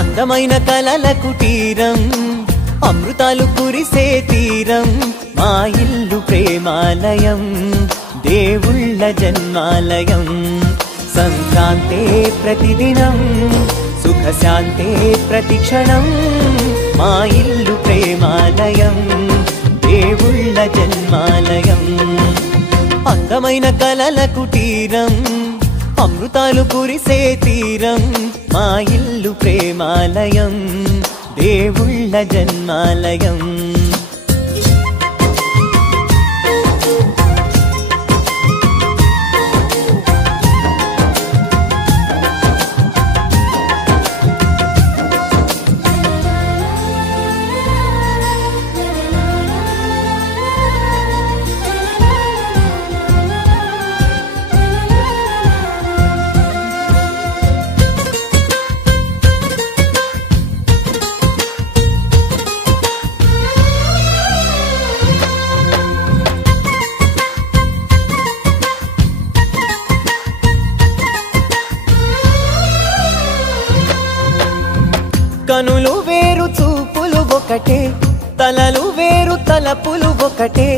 అందమైన కలల కుటీరం అమృతాలు కురిసే తీరం మా ఇల్లు ప్రేమాలయం దేవుళ్ళ జన్మాలయం సంక్రాంతే ప్రతిదినం సుఖశాంతే ప్రతిక్షణం మా ఇల్లు ప్రేమాలయం దేవుళ్ళ జన్మాలయం అందమైన కలల కుటీరం అమృతాలు కురిసే తీరం మా ఇల్లు ప్రేమాలయం దేవుళ్ళ జన్మాలయం కనులు వేరు చూపులు ఒకటే తలలు వేరు తలపులు ఒకటే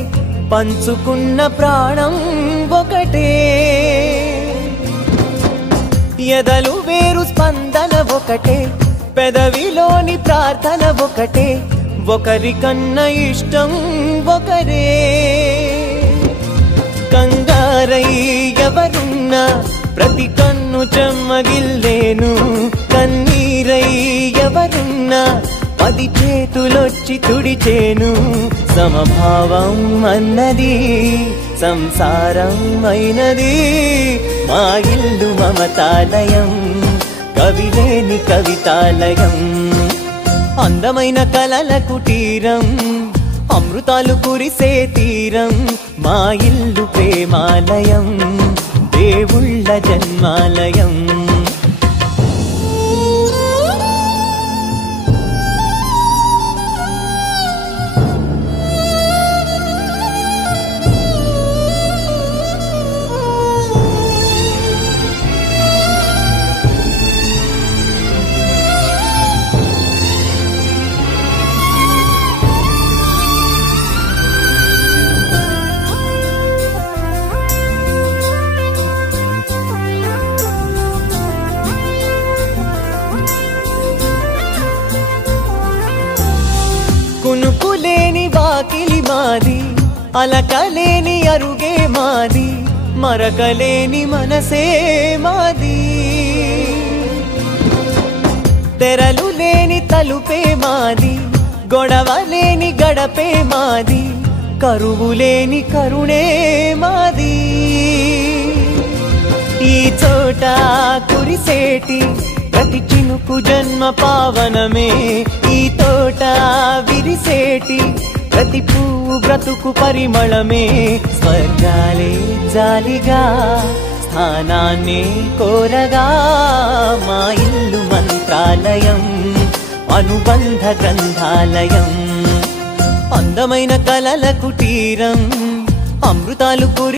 పంచుకున్న ప్రాణం ఒకటే ఎదలు వేరు స్పందన ఒకటే పెదవిలోని ప్రార్థన ఒకటే ఒకరికన్నా ఇష్టం ఒకరే కంగారై ఎవరున్నా ప్రతి కన్ను చెమ్మగిల్లేను కన్నీరై ఎవరున్నా 10 చేతులొచ్చి తుడిచేను సమభావం అన్నది సంసారం అయినది మా ఇల్లు మమతాలయం కవిలేని కవితాలయం అందమైన కలల కుటీరం అమృతాలు కురిసే తీరం మా ఇల్లు ప్రేమాలయం దేవుళ్ళ జన్మాలయం కునుకులేని వాకిలి మాది అలకలేని అరుగే మాది మరకలేని మనసే మాది తెరలు లేని తలుపే మాది గొడవలేని గడపే మాది కరువులేని కరుణే మాది ఈ చోట కురిసేటి ప్రతి చినుకు జన్మ పావనమే ఈ తోట విరిసేటి ప్రతి పువ్వు బ్రతుకు పరిమళమే స్వర్గాలే జాలిగా స్థానాన్ని కోరగా మా ఇల్లు మంత్రాలయం అనుబంధ గ్రంథాలయం అందమైన కలల కుటీరం అమృతాలు